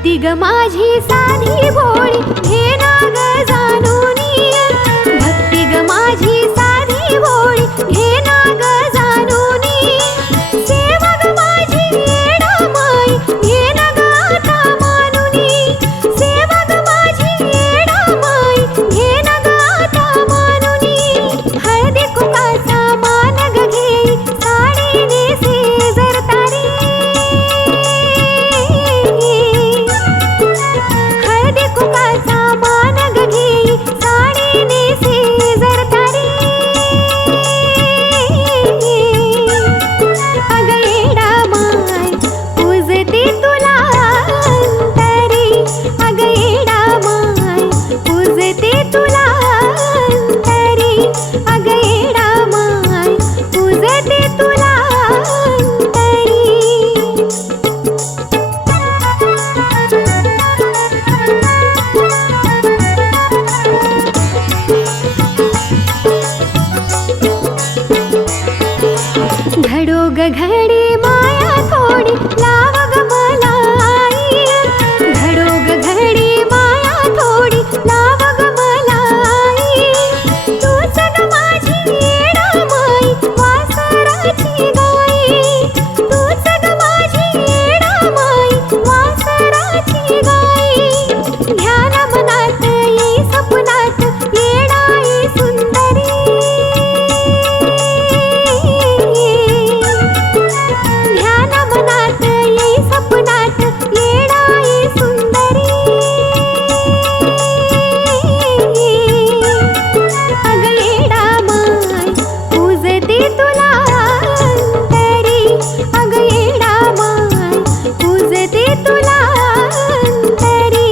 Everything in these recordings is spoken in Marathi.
भक्ती ग माझी साधी भोळी घेना ग जाणूनी, भक्ती ग माझी साधी भोळी घेना ग जाणूनी, सेवा ग माझी येडामाई घेना ग आता मानुनी, सेवा ग माझी येडामाई घेना ग आता मानुनी, हळदी कुंकाचा मान ग घेई साडी नेसे जरतारी, हळदी कुंकाचा मान ग घेई साडी नेसे जरतारी, अग येडामाई पूजते तुला अंतरी, अग येडामाई पूजते तुला अंतरी, अग येडामाई पूजते तुला अंतरी. घडो ग घडी माया थोडी लाव ग मला आई, घडो ग घडी माया थोडी लाव ग मला आई, तूच ग माझी येडामाई वासराची गाई, तूच ग माझी येडामाई वासराची गाई, ध्यान मनात येई सपनात येडाई सुंदरी, ध्यान मनात येई सपनात येडाई सुंदरी, अग येडामाई पूजते तुला अंतरी, अग येडामाई पूजते तुला अंतरी,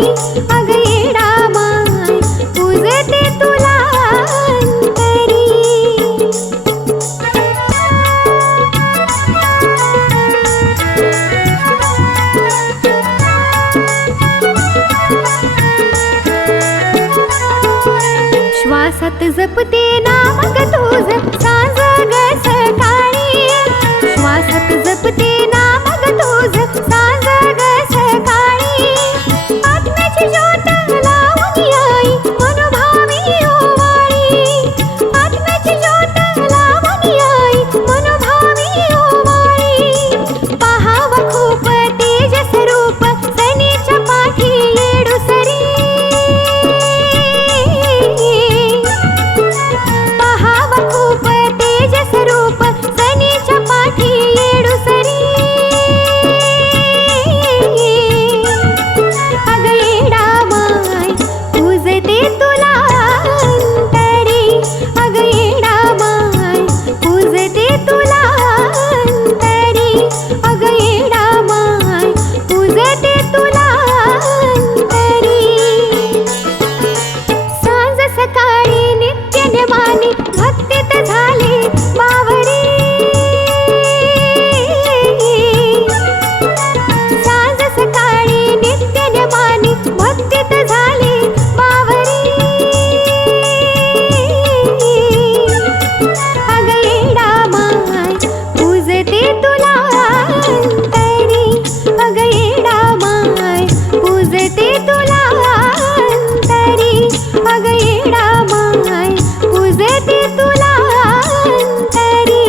अग येडामाई पूजते तुला अंतरी. श्वासात जपते नाम ग तुझ सांज ग सकाळी, श्वासात जपते नाम ग तुझ सांज ग सकाळी, आत्म्याची ज्योत लावून आई मनोभावी ओवाळी, आत्म्याची ज्योत लावून आई मनोभावी ओवाळी, पाहाव खूप तेजस रूप सनीच्या पाठी येडूसरी, पाहाव खूप तेजस रूप सनीच्या पाठी येडूसरी, अग येडामाई पूजते तुला अंतरी, अग येडामाई पूजते तुला अंतरी, अग येडामाई पूजते तुला अंतरी. सांज सकाळी नित्य नेमाने भक्तीत झाले बावरी, सांज सकाळी नित्य नेमाने भक्तीत झाले बावरी, अग येडामाई पूजते तुला अंतरी, अग येडामाई पूजते तुला अंतरी, अग येडामाई पूजते तुला अंतरी.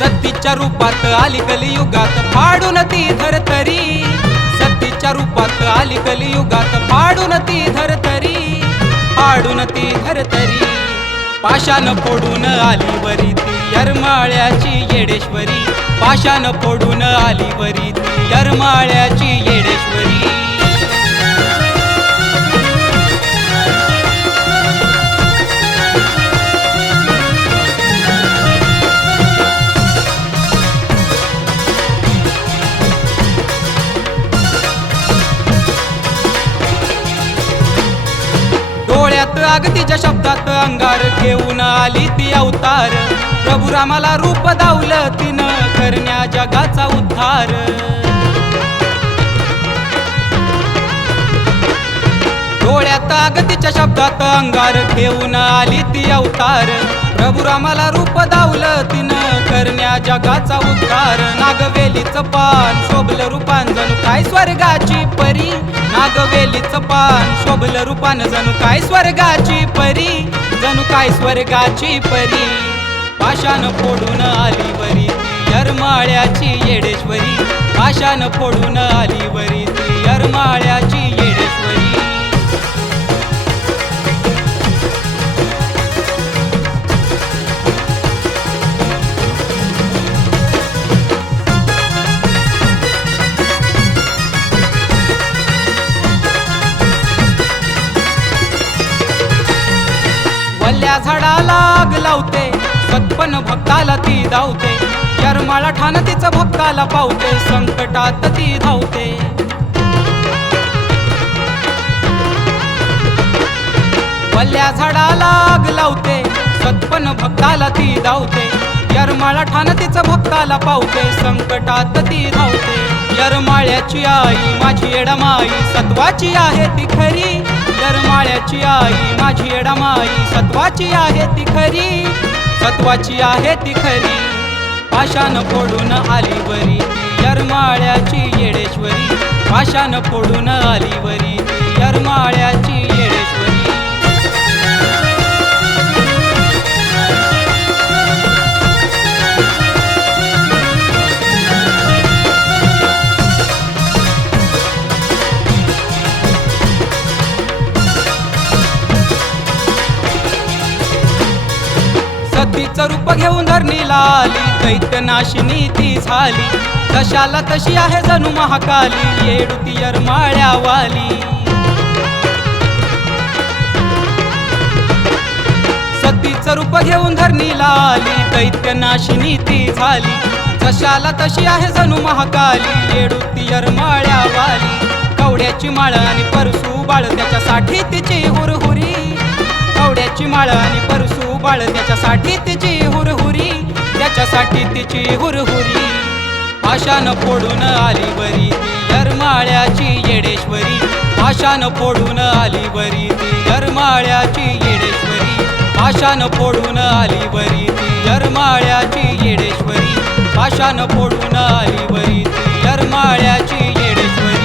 सतीच्या रूपात आली कलियुगात फाडून ती धरतरी, सतीच्या रूपात आली कलियुगात फाडून ती धरतरी, फाडून ती धरतरी, पाशान फोडून आली वरी ती यरमाळ्याची येडेश्वरी, पाशान फोडून आली वरी ती यरमाळ्याची येडेश्वरी. तिच्या शब्दात अंगार घेऊन आली ती अवतार. प्रभू रामाला रूप दावलं तिनं करण्या जगाचा उद्धार. डोळ्यात तिच्या शब्दात अंगार घेऊन आली ती अवतार. प्रभू रामाला रूप दावलं तिनं करण्या जगाचा उद्धार. नागवेलीचं पान शोभलं रूपान जणू काय स्वर्गाची परी. नागवेलीचं पान शोभलं रूपान जणू काय स्वर्गाची परी. जणू काय स्वर्गाची परी. पाशान फोडून आली वरी ती येरमाळ्याची येडेश्वरी. पाशान फोडून आली वरी ती येरमाळ्याची येडेश्वरी. वल्ल्या झाडाला आग लावते सत्पन भक्ताला ती धावते. येरमाळा ठाण तिचं भक्ताला पावते संकटात ती धावते. वल्ल्या झाडाला आग लावते सत्पन भक्ताला ती धावते. येरमाळा ठाण तिचं भक्ताला पावते संकटात ती धावते. येरमाळ्याची आई माझी येडमाई सत्वाची आहे ती खरी. येरमाळ्याची आई माझी येडमाई सत्वाची आहे ती खरी. सत्वाची आहे ती खरी. पाशान फोडून आली वरी ती येरमाळ्याची येडेश्वरी. पाशान फोडून आली वरी ती येरमाळ्याची येडेश्वरी. सतीचं रूप घेऊन धरणीला आली दैत्य नाशिनी ती झाली. जशाला तशी आहे जणू महाकाली येडूती येरमाळ्या वाली. सतीचं रूप घेऊन धरणीला आली दैत्य नाशिनी ती झाली. जशाला तशी आहे जणू महाकाली येडूती येरमाळ्या वाली. कवड्याची माळ आणि परसू बाळ त्याच्यासाठी तिची हुरहुरी. कवड्याची माळ आणि परसू बाळ त्याच्यासाठी तिची हुरहुरी. त्याच्यासाठी तिची हुरहुरी. पाशान फोडून आली वरी ती येरमाळ्याची येडेश्वरी. पाशान फोडून आली वरी ती येरमाळ्याची येडेश्वरी. पाशान फोडून आली वरी ती येरमाळ्याची येडेश्वरी. पाशान फोडून आली वरी ती येरमाळ्याची येडेश्वरी.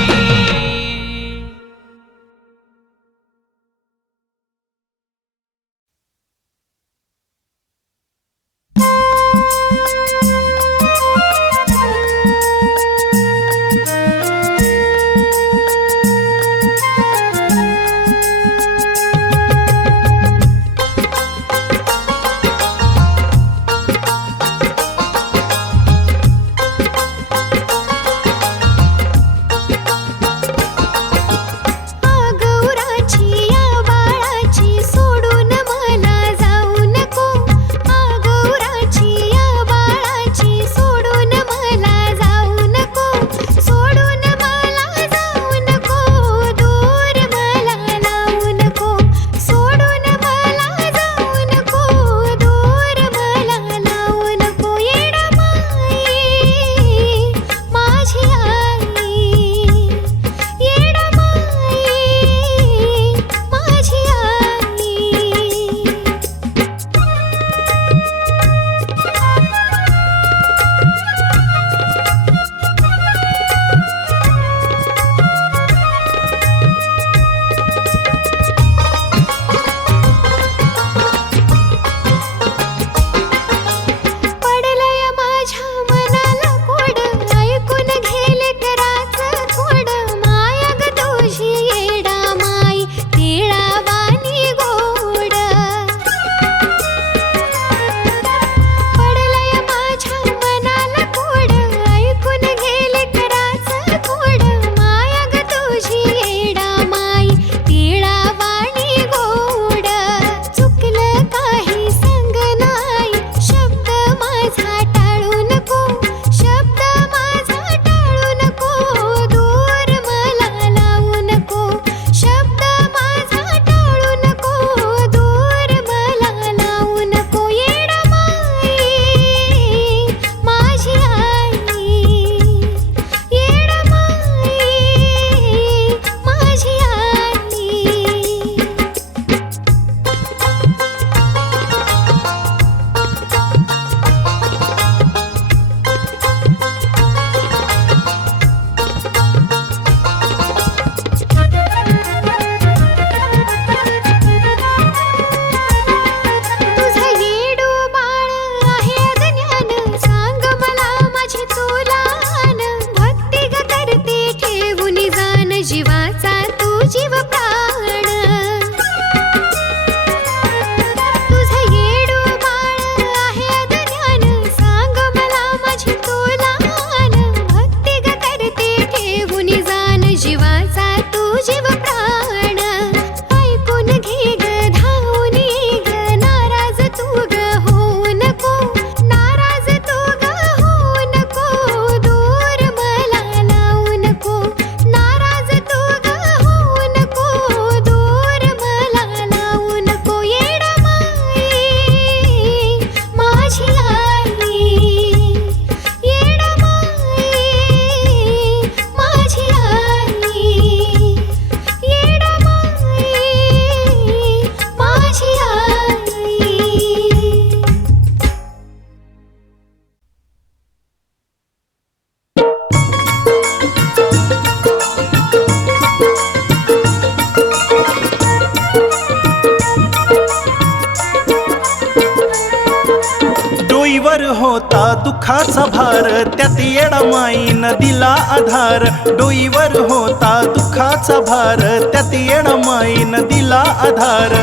होता दुःखाचा भार, त्यात येडामाईनं दिला आधार. डोईवर होता दुःखाचा भार, त्यात येडामाईनं दिला आधार.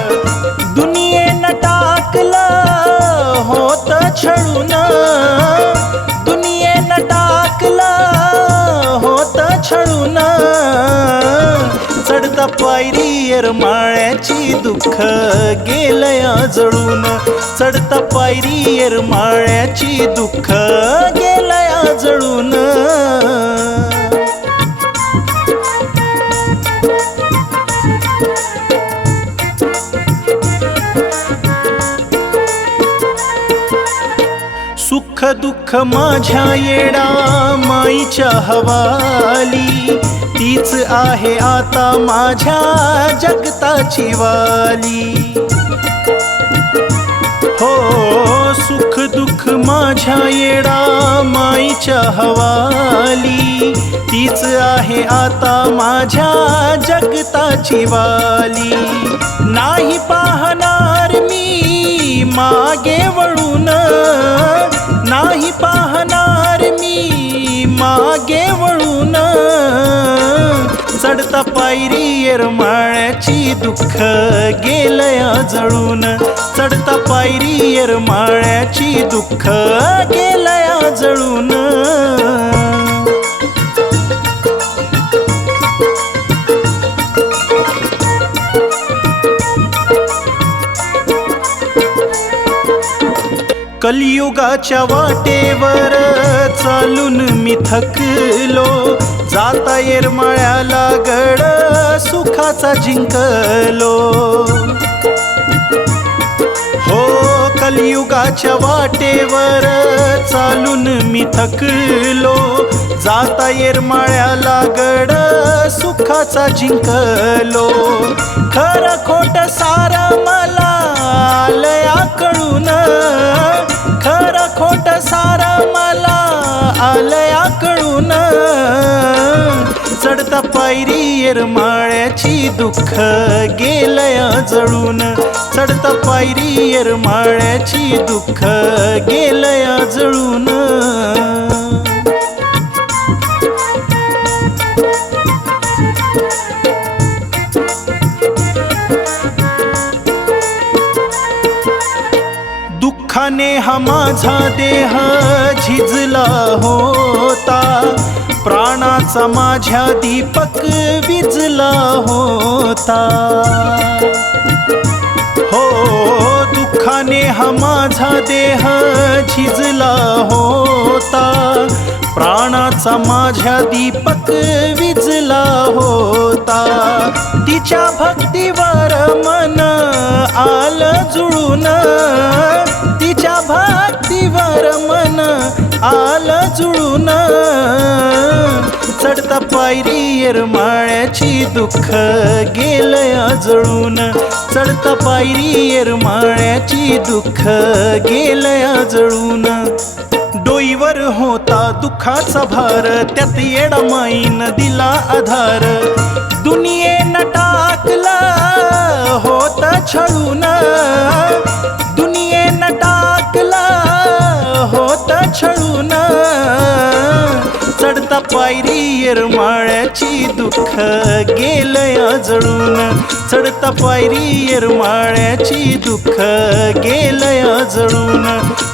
दुनियेनं टाकलं होत छळून, दुनियेनं टाकलं होत छळून. चढता पायरी येरमाळ्याची दुःख गेलया जळून. चढता पायरी येरमाळ्याची दुःख गेलया जळून. सुख दुःख माझ्या येडा माईच्या हवाली, तीच आहे आता माझ्या जगताची वाली. हो सुख दुःख माझ्या येडा माईच्या हवाली, तीच आहे आता माझ्या जगताची वाली. नाही पाहणार मी मागे वळून, नाही पाहणार मी मागे वळून. चढता पायरी येरमाळ्याची दुःख गेलया जळून. चढता पायरी येरमाळ्याची दुःख गेलया जळून. कलियुगाच्या वाटेवर चालून मी थकलो, जाता येरमाळ्याला गड सुखाचा जिंकलो. हो कलियुगाच्या वाटेवर चालून मी थकलो, जाता येरमाळ्याला गड सुखाचा जिंकलो. खरं खोट सारं मला आलया कळून, खरं खोट सारं मला आलया कळून. चढता पायरी येरमाळ्याची दुःख गेलया जळून. चढता पायरी येरमाळ्याची दुःख गेलया जळून. दुःखाने हा माझा देह झिजला होता, प्राणाचा माझ्या दीपक विझला होता. हो दुःखाने हा माझा देह झिजला होता, प्राणाचा माझ्या दीपक विझला होता. तिच्या भक्तीवर मन आलं जुळून, तिच्या भक्तीवर मन आलं जुळून. चढता पायरी येरमाळ्याची दुःख गेलया जळून. चढता पायरी येरमाळ्याची दुःख गेलया जळून. डोईवर होता दुःखाचा भार, त्यात येडामाईनं दिला आधार. दुनियेनं टाकलं होत छळून, दुनियेनं टाकलं होत छळून. चढता पायरी येरमाळ्याची दुःख गेलया जळून. चढता पायरी येरमाळ्याची दुःख गेलया जळून.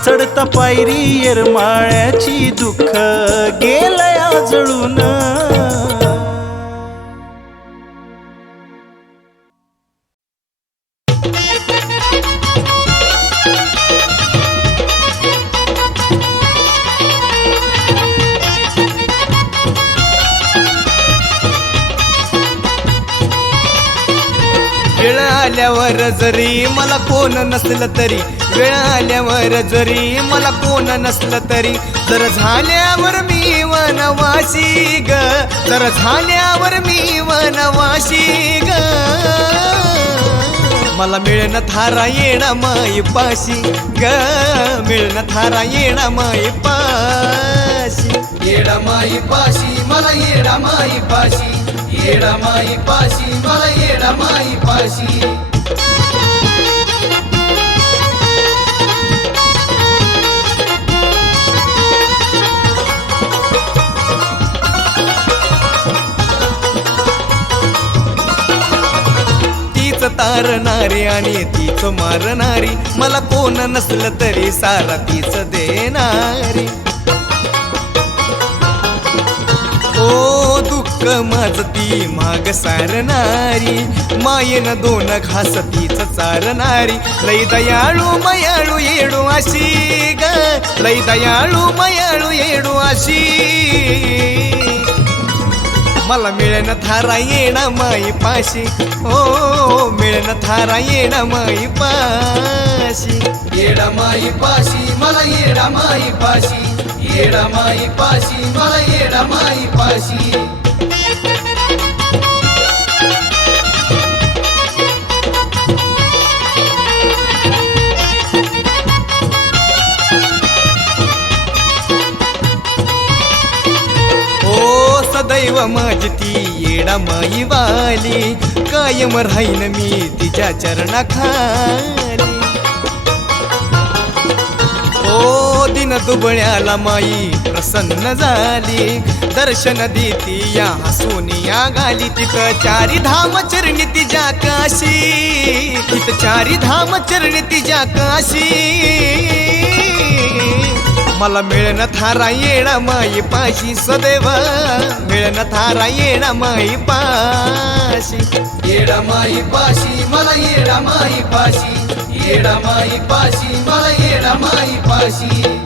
चढता पायरी येरमाळ्याची दुःख गेलया जळून. वेळ आल्यावर जरी मला कोण नसलं तरी, वेळ आल्यावर जरी मला कोण नसलं तरी, जर झाल्यावर मी वनवासी ग, जर झाल्यावर मी वनवासी ग. मला मिळणं थारा येणं माई पाशी ग, मिळणं थारा येणं माई पाशी. येडा माई पाशी मला येडा माई पाशी, येडा माई पाशी मला येडा माई पाशी. तारणारी आणि तीच मारणारी, मला कोण नसलं तरी सारा तीच देणारी. ओ दुःख माझ ती माग सारणारी, मायेनं दोन घास तीच चारणारी. लई दयाळू मयाळू येडू अशी ग, लई दयाळू मयाळू येडू अशी. मला मिळेन थारा येणा माई पाशी, ओ मिळेन थारा येणा माई पाशी. येडा माई पाशी मला येडा माई पाशी, येडा माई पाशी मला येडा माई पाशी. सदैव माझी ती येडा माई वाली, कायम राहीन मी तिच्या चरणाखाली. ओ दिन दुबळ्याला माई प्रसन्न झाली, दर्शन देती या हसून या गाली. तिथं चारी धाम चरणी तिच्या काशी, तिथं चारी धाम चरणी तिच्या काशी. मला मिळन थारा येणा माई पाशी, सदैव मिळन थारा येणा माई पाशी. येडा माई पाशी मला येडा माई पाशी, येडा माई पाशी मला येडा माई पाशी.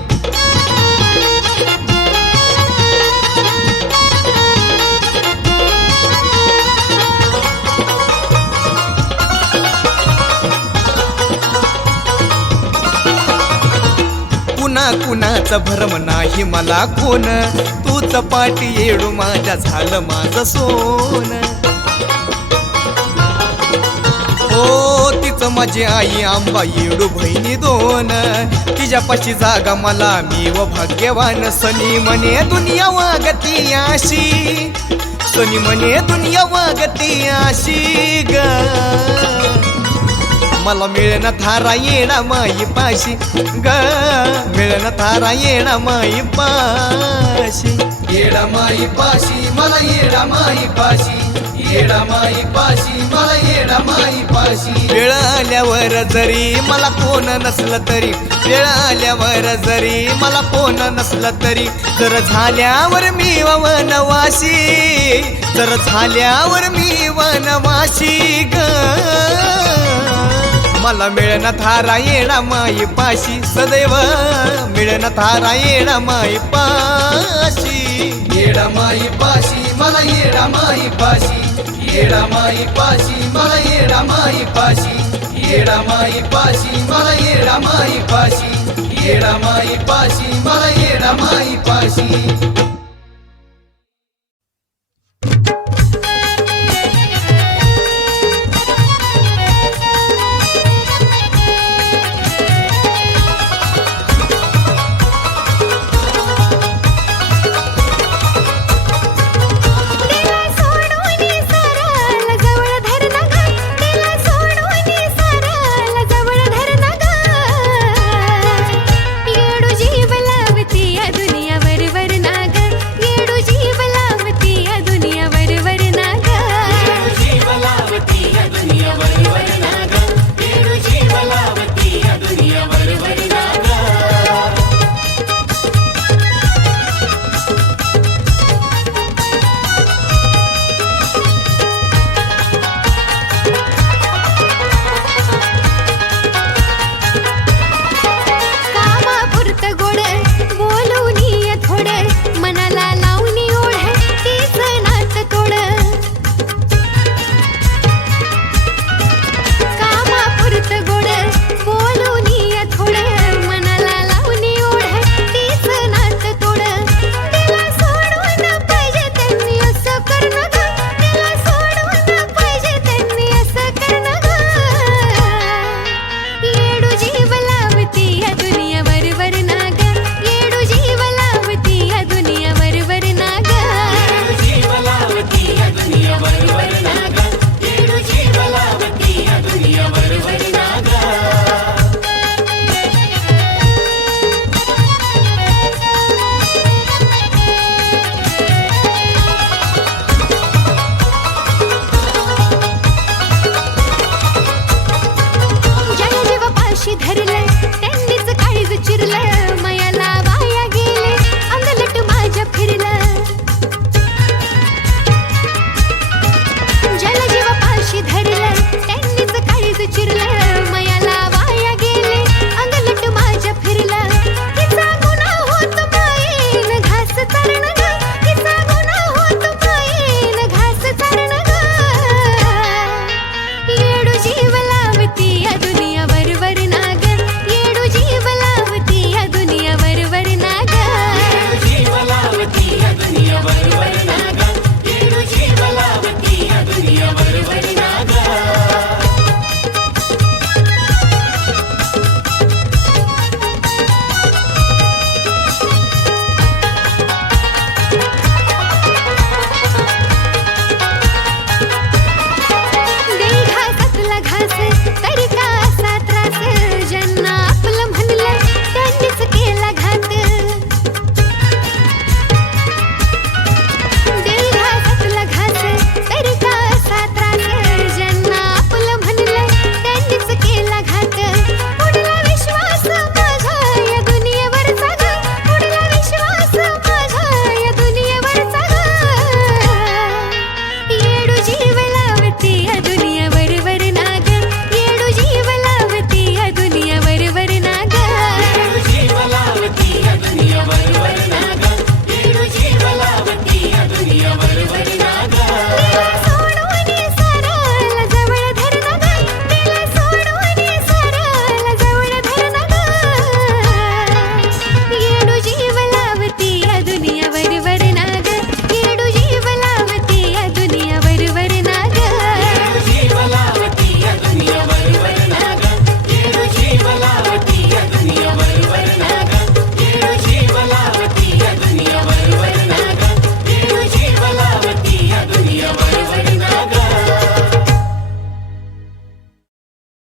कुणा कुणाचा भरम नाही मला कोण, तूच पाठी येडू माझ्या झालं माझं सोन. ओ तिचं माझी आई आंबा येडू बहिणी दोन, तिच्यापाशी जागा मला मी व भाग्यवान. सनी म्हणे दुनिया वागती अशी, सनी म्हणे दुनिया वागती अशी ग. मला मिळेन थारा येणा माई पाशी ग, मिळेन थारा येणा माई पाशी. येडा माई पाशी मला येडा माई पाशी, येडा माई पाशी मला येडा माई पाशी. वेळ आल्यावर जरी मला कोण नसलं तरी, वेळ आल्यावर जरी मला कोण नसलं तरी, जर झाल्यावर मी वनवासी, जर झाल्यावर मी वनवासी ग. मला मिळन थारा येणा माई पाशी, सदैव मिळन थारा येणा माई पाशी. येडा माई पाशी मला येडा माई पाशी, येडा माई पाशी मला येडा माई पाशी. येडा माई पाशी मला येडा माई पाशी, येडा माई पाशी मला येडा माई पाशी.